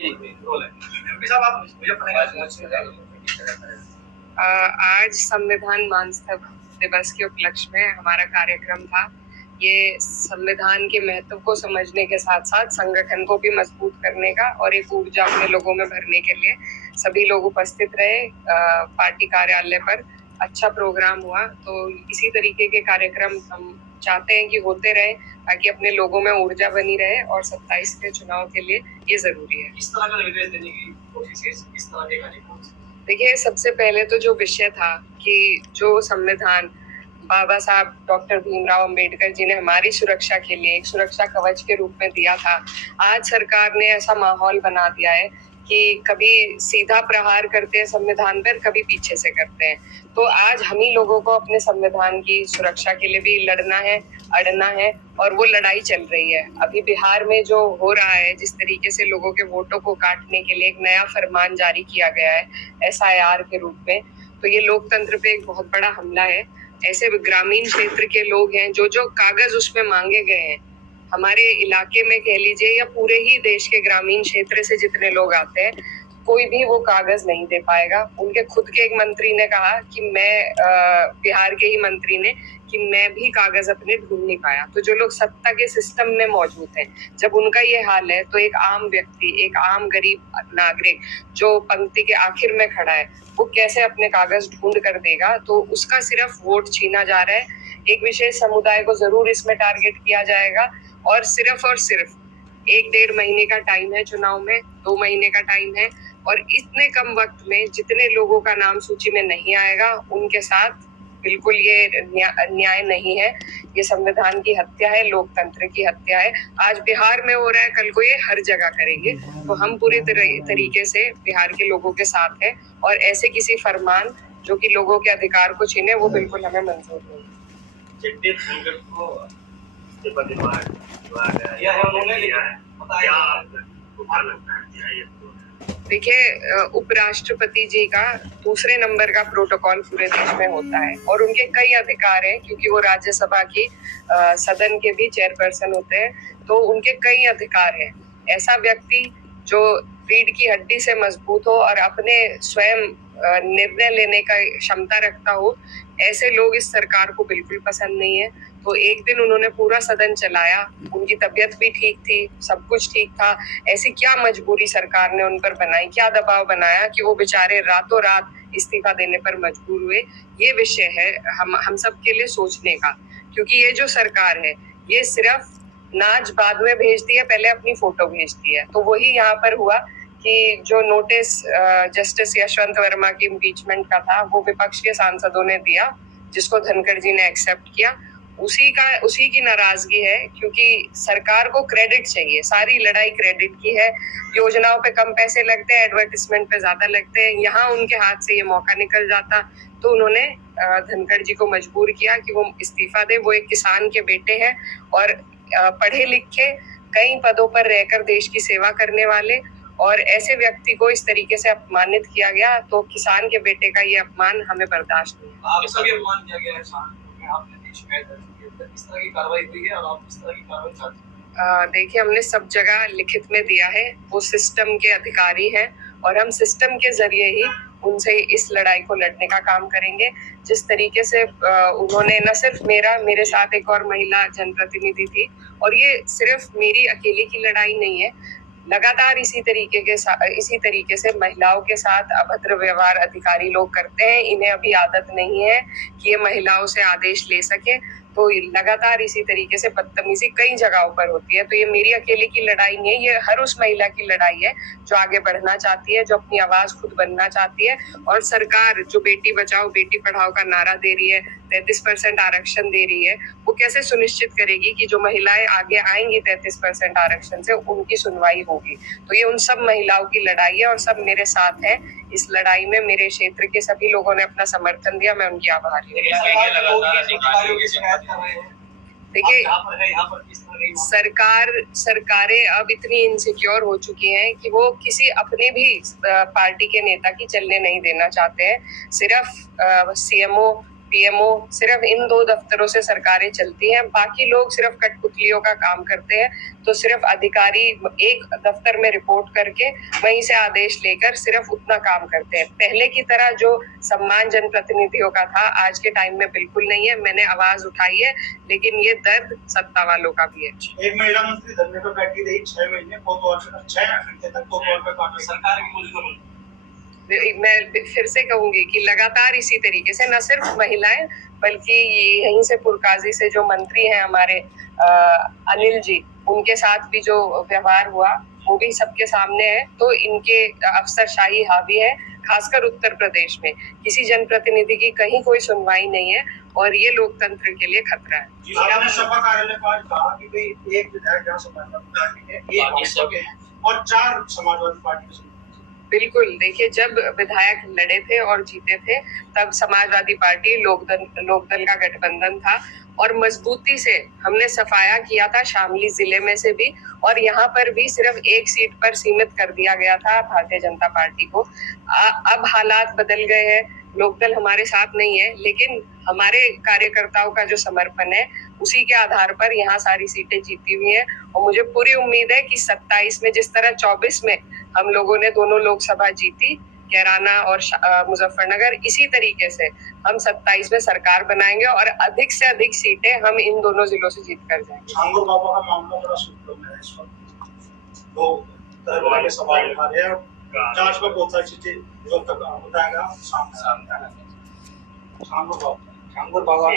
आज संविधान मानस्तव दिवस के उपलक्ष्य में हमारा कार्यक्रम था। ये संविधान के महत्व को समझने के साथ साथ संगठन को भी मजबूत करने का और एक ऊर्जा अपने लोगों में भरने के लिए सभी लोग उपस्थित रहे। पार्टी कार्यालय पर अच्छा प्रोग्राम हुआ, तो इसी तरीके के कार्यक्रम हम चाहते हैं कि होते रहे ताकि अपने लोगों में ऊर्जा बनी रहे और 27 के चुनाव के लिए ये जरूरी है। इस तरह का निर्देश देने की कोशिश है, इस तरह के कार्यक्रम। देखिए, सबसे पहले तो जो विषय था कि जो संविधान बाबा साहब डॉक्टर भीमराव अंबेडकर जी ने हमारी सुरक्षा के लिए एक सुरक्षा कवच के रूप में दिया था, आज सरकार ने ऐसा माहौल बना दिया है कि कभी सीधा प्रहार करते हैं संविधान पर, कभी पीछे से करते हैं। तो आज हम ही लोगों को अपने संविधान की सुरक्षा के लिए भी लड़ना है, अड़ना है, और वो लड़ाई चल रही है। अभी बिहार में जो हो रहा है, जिस तरीके से लोगों के वोटों को काटने के लिए एक नया फरमान जारी किया गया है SIR के रूप में, तो ये लोकतंत्र पे एक बहुत बड़ा हमला है। ऐसे ग्रामीण क्षेत्र के लोग हैं जो कागज उसमें मांगे गए हैं, हमारे इलाके में कह लीजिए या पूरे ही देश के ग्रामीण क्षेत्र से जितने लोग आते हैं, कोई भी वो कागज नहीं दे पाएगा। उनके खुद के एक मंत्री ने कहा कि मैं बिहार के ही मंत्री ने कि मैं भी कागज अपने ढूंढ नहीं पाया। तो जो लोग सत्ता के सिस्टम में मौजूद हैं, जब उनका ये हाल है, तो एक आम व्यक्ति, एक आम गरीब नागरिक जो पंक्ति के आखिर में खड़ा है, वो कैसे अपने कागज ढूंढ कर देगा? तो उसका सिर्फ वोट छीना जा रहा है। एक विशेष समुदाय को जरूर इसमें टारगेट किया जाएगा और सिर्फ 1-1.5 महीने का टाइम है चुनाव में, 2 महीने का टाइम है, और इतने कम वक्त में जितने लोगों का नाम सूची में नहीं आएगा उनके साथ बिल्कुल ये न्याय नहीं है। ये संविधान की हत्या है, लोकतंत्र की हत्या है। आज बिहार में हो रहा है, कल को ये हर जगह करेंगे। तो हम पूरे तरीके से बिहार के लोगों के साथ हैं और ऐसे किसी फरमान जो कि लोगों के अधिकार को छीने, वो बिल्कुल हमें मंजूर नहीं। देखिए, उपराष्ट्रपति जी का दूसरे नंबर का प्रोटोकॉल पूरे देश में होता है और उनके कई अधिकार हैं, क्योंकि वो राज्यसभा की सदन के भी चेयरपर्सन होते हैं, तो उनके कई अधिकार हैं। ऐसा व्यक्ति जो रीढ़ की हड्डी से मजबूत हो और अपने स्वयं निर्णय लेने का क्षमता रखता हो, ऐसे लोग इस सरकार को बिल्कुल पसंद नहीं है। तो एक दिन उन्होंने पूरा सदन चलाया, उनकी तबीयत भी ठीक थी, सब कुछ ठीक था। ऐसी क्या मजबूरी सरकार ने उन पर बनाई, क्या दबाव बनाया कि वो बेचारे रातों रात इस्तीफा देने पर मजबूर हुए? ये विषय है हम सब के लिए सोचने का, क्योंकि ये जो सरकार है, ये सिर्फ नाच बाद में भेजती है, पहले अपनी फोटो भेजती है। तो वही यहाँ पर हुआ कि जो नोटिस जस्टिस यशवंत वर्मा की इम्पीचमेंट का था, वो विपक्ष के सांसदों ने दिया, जिसको धनखड़ जी ने एक्सेप्ट किया। उसी की नाराजगी है, क्योंकि सरकार को क्रेडिट चाहिए, सारी लड़ाई क्रेडिट की है। योजनाओं पे कम पैसे लगते हैं, एडवर्टिजमेंट पे ज्यादा लगते हैं, यहाँ उनके हाथ से ये मौका निकल जाता। तो उन्होंने धनखड़ जी को मजबूर किया कि वो इस्तीफा दे। वो एक किसान के बेटे हैं और पढ़े लिखे, कई पदों पर रहकर देश की सेवा करने वाले, और ऐसे व्यक्ति को इस तरीके से अपमानित किया गया, तो किसान के बेटे का ये अपमान हमें बर्दाश्त नहीं। अपमान किया गया है, आपने शिकायत दर्ज की है, इस तरह की कार्रवाई हुई है और आप इस तरह की कार्रवाई चाहते हैं? देखिए, हमने सब जगह लिखित में दिया है, वो सिस्टम के अधिकारी हैं और हम सिस्टम के जरिए ही उनसे इस लड़ाई को लड़ने का काम करेंगे। जिस तरीके से उन्होंने, न सिर्फ मेरे साथ एक और महिला जनप्रतिनिधि थी, और ये सिर्फ मेरी अकेले की लड़ाई नहीं है, लगातार इसी तरीके से महिलाओं के साथ अभद्र व्यवहार अधिकारी लोग करते हैं। इन्हें अभी आदत नहीं है कि ये महिलाओं से आदेश ले सके, तो लगातार इसी तरीके से बदतमीजी कई जगहों पर होती है। तो ये मेरी अकेले की लड़ाई नहीं है, ये हर उस महिला की लड़ाई है जो आगे बढ़ना चाहती है, जो अपनी आवाज खुद बनना चाहती है। और सरकार जो बेटी बचाओ बेटी पढ़ाओ का नारा दे रही है, 33% आरक्षण दे रही है, वो कैसे सुनिश्चित करेगी कि जो महिलाएं आगे आएंगी 33% आरक्षण से, उनकी सुनवाई होगी? तो ये उन सब महिलाओं की लड़ाई है और सब मेरे साथ है इस लड़ाई में। मेरे क्षेत्र के सभी लोगों ने अपना समर्थन दिया, मैं उनकी आभारी हूँ। देखिए, सरकारें अब इतनी इनसिक्योर हो चुकी हैं कि वो किसी अपने भी पार्टी के नेता की चलने नहीं देना चाहते हैं। सिर्फ CMO पीएमओ, सिर्फ इन 2 दफ्तरों से सरकारें चलती हैं। बाकी लोग सिर्फ कठपुतलियों का काम करते हैं। तो सिर्फ अधिकारी एक दफ्तर में रिपोर्ट करके वहीं से आदेश लेकर सिर्फ उतना काम करते हैं। पहले की तरह जो सम्मान जनप्रतिनिधियों का था आज के टाइम में बिल्कुल नहीं है। मैंने आवाज उठाई है, लेकिन ये दर्द सत्ता वालों का भी है। एक महिला मंत्री धरने पर बैठी रही 6 महीने, 6 घंटे तक कोतवाल पे काम सरकार की मौजूदा मैं फिर से कहूंगी कि लगातार इसी तरीके से न सिर्फ महिलाएं बल्कि यहीं से पुरकाजी से जो मंत्री हैं हमारे अनिल जी, उनके साथ भी जो व्यवहार हुआ वो भी सबके सामने है। तो इनके अफसरशाही हावी है, खासकर उत्तर प्रदेश में किसी जनप्रतिनिधि की कहीं कोई सुनवाई नहीं है और ये लोकतंत्र के लिए खतरा है। आपने सपा कार्यालय को आज कहा कि भाई एक विधायक जहाँ समाजवादी पार्टी के, एक भाजपा के हैं और 4 समाजवादी पार्टी के। बिल्कुल, देखिए जब विधायक लड़े थे और जीते थे तब समाजवादी पार्टी लोकदल का गठबंधन था और मजबूती से हमने सफाया किया था शामली जिले में से भी, और यहाँ पर भी सिर्फ एक सीट पर सीमित कर दिया गया था भारतीय जनता पार्टी को। अब हालात बदल गए हैं, लोकदल हमारे साथ नहीं है, लेकिन हमारे कार्यकर्ताओं का जो समर्पण है उसी के आधार पर यहाँ सारी सीटें जीती हुई हैं। और मुझे पूरी उम्मीद है कि 27 में जिस तरह 24 में हम लोगों ने दोनों लोकसभा जीती, कैराना और मुजफ्फरनगर, इसी तरीके से हम 27 में सरकार बनाएंगे और अधिक से अधिक सीटें हम इन दोनों जिलों से जीत कर जाएंगे। छांगुर बाबा का मामला बड़ा सुर्खियों में है इस वक्त। लोग तरह के सवाल उठा रहे हैं और जांच में बहुत सारी चीजें जो तक बताएगा सामने। छांगुर बाबा